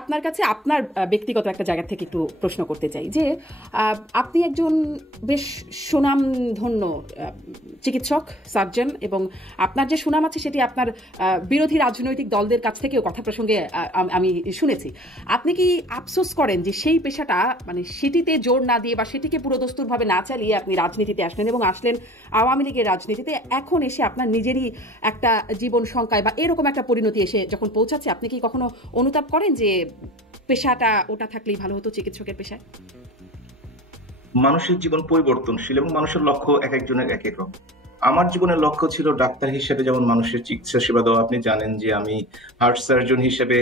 আপনার কাছে আপনার ব্যক্তিগত একটা জায়গা থেকে একটু প্রশ্ন করতে চাই যে আপনি একজন বেশ সুনামধন্য চিকিৎসক, সার্জন, এবং আপনার যে সুনাম আছে সেটি আপনার বিরোধী রাজনৈতিক দলদের কাছ থেকেও কথা প্রসঙ্গে আমি শুনেছি। আপনি কি আফসোস করেন যে সেই পেশাটা মানে সেটিতে জোর না দিয়ে বা সেটিকে পুরোদস্তুরভাবে না চালিয়ে আপনি রাজনীতিতে আসলেন এবং আসলেন আওয়ামী লীগের রাজনীতিতে, এখন এসে আপনার নিজেরই একটা জীবন সংখ্যায় বা এরকম একটা পরিণতি এসে যখন পৌঁছাচ্ছে, আপনি কি কখনো অনুতাপ করেন যে পেশাটা ওটা থাকলেই ভালো হতো, চিকিৎসকের পেশায়? মানুষের জীবন পরিবর্তনশীল এবং মানুষের লক্ষ্য এক একজনের এক এক রকম। আমার জীবনের লক্ষ্য ছিল ডাক্তার হিসেবে যেমন মানুষের চিকিৎসা সেবা দেওয়া। আপনি জানেন যে আমি হার্ট সার্জন হিসেবে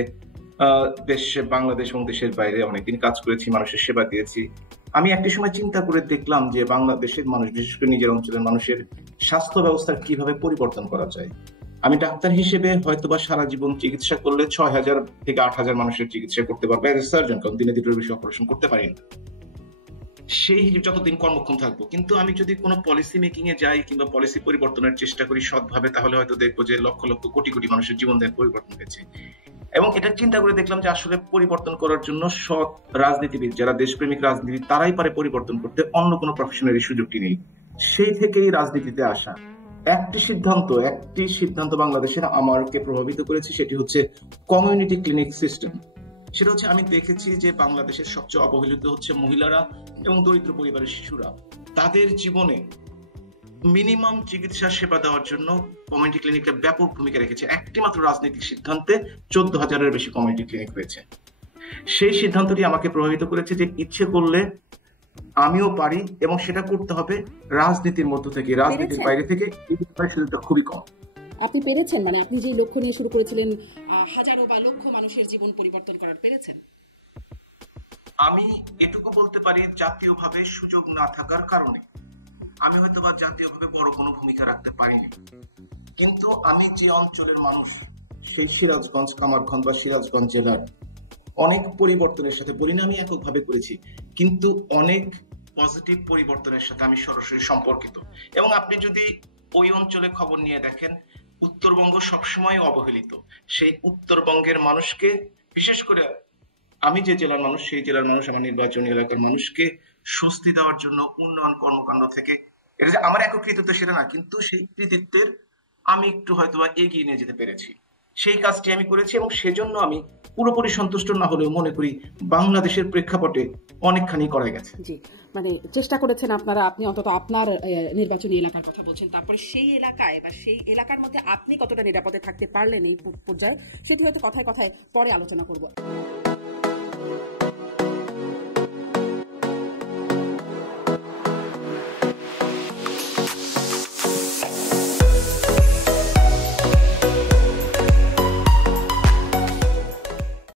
বাংলাদেশ এবং দেশের বাইরে অনেকদিন কাজ করেছি, মানুষের সেবা দিয়েছি। আমি একটি সময় চিন্তা করে দেখলাম যে বাংলাদেশের মানুষ, বিশেষ করে নিজের অঞ্চলের মানুষের স্বাস্থ্য ব্যবস্থার কিভাবে পরিবর্তন করা যায়। আমি ডাক্তার হিসেবে হয়তোবা সারা জীবন চিকিৎসা করলে 6,000 থেকে 8,000 মানুষের চিকিৎসা করতে পারবো সার্জন, কারণ দিনে 2টোর বেশি অপারেশন করতে পারি না সেই যতদিন কর্মক্ষম থাকবো। কিন্তু আমি যদি কোনো পলিসি মেকিং এ যাই কিংবা পলিসি পরিবর্তনের চেষ্টা করি সৎভাবে, তাহলে হয়তো দেখবো যে লক্ষ লক্ষ কোটি কোটি মানুষের জীবন পরিবর্তন হয়েছে। এবং এটা চিন্তা করে দেখলাম যে আসলে পরিবর্তন করার জন্য সৎ রাজনীতিবিদ, যারা দেশপ্রেমিক রাজনীতি, তারাই পারে পরিবর্তন করতে, অন্য কোনো প্রফেশনের সুযোগটি নেই। সেই থেকেই রাজনীতিতে আসা। একটি সিদ্ধান্ত বাংলাদেশের আমাকে প্রভাবিত করেছে, সেটি হচ্ছে কমিউনিটি ক্লিনিক সিস্টেম। সেটা হচ্ছে আমি দেখেছি যে বাংলাদেশের সবচেয়ে অবহেলিত হচ্ছে মহিলারা এবং দরিদ্র পরিবারের শিশুরা। তাদের জীবনে মিনিমাম চিকিৎসা সেবা দেওয়ার জন্য কমিউনিটি ক্লিনিকের ব্যাপক ভূমিকা রেখেছে। একটি মাত্র রাজনৈতিক সিদ্ধান্তে 14,000-এর বেশি কমিউনিটি ক্লিনিক হয়েছে। সেই সিদ্ধান্তটি আমাকে প্রভাবিত করেছে যে ইচ্ছে করলে আমিও পারি, এবং সেটা করতে হবে রাজনীতির মধ্য থেকে, রাজনীতির বাইরে থেকে। এই সুযোগটা খুবই কম। আপনি পেরেছেন, মানে আপনি যে লক্ষ্য নিয়ে শুরু করেছিলেন হাজারো বা লক্ষ মানুষের জীবন পরিবর্তন করার, পেরেছেন? আমি এটুকু বলতে পারি, জাতীয়ভাবে সুযোগ না থাকার কারণে আমি হয়তো বা জাতীয়ভাবে বড় কোনো ভূমিকা রাখতে পারিনি। কিন্তু আমি যে অঞ্চলের মানুষ, সেই সিরাজগঞ্জ, কামারখন্দ বা সিরাজগঞ্জ জেলার অনেক পরিবর্তনের সাথে, বলি না আমি এককভাবে করেছি, কিন্তু অনেক পজিটিভ পরিবর্তনের সাথে আমি সরাসরি সম্পর্কিত। এবং আপনি যদি ওই অঞ্চলে খবর নিয়ে দেখেন, উত্তরবঙ্গ সবসময় অবহেলিত। সেই উত্তরবঙ্গের মানুষকে, বিশেষ করে আমি যে জেলার মানুষ, সেই জেলার মানুষ, আমার নির্বাচনী এলাকার মানুষকে স্বস্তি দেওয়ার জন্য উন্নয়ন কর্মকাণ্ড থেকে, এটা যে আমার একক কৃতিত্ব সেটা না, কিন্তু সেই কৃতিত্বের আমি একটু হয়তোবা এগিয়ে নিয়ে যেতে পেরেছি। সেই কাজটি আমি করেছি এবং সেজন্য আমি পুরোপুরি সন্তুষ্ট না হলেও মনে করি বাংলাদেশের প্রেক্ষাপটে অনেকখানি করা গেছে। জি, মানে চেষ্টা করেছেন আপনারা, আপনি অন্তত আপনার নির্বাচনী এলাকার কথা বলছেন, তারপরে সেই এলাকায় বা সেই এলাকার মধ্যে আপনি কতটা নিরাপদে থাকতে পারলেন এই পর্যায়ে, সেটি হয়তো কথায় কথায় পরে আলোচনা করব।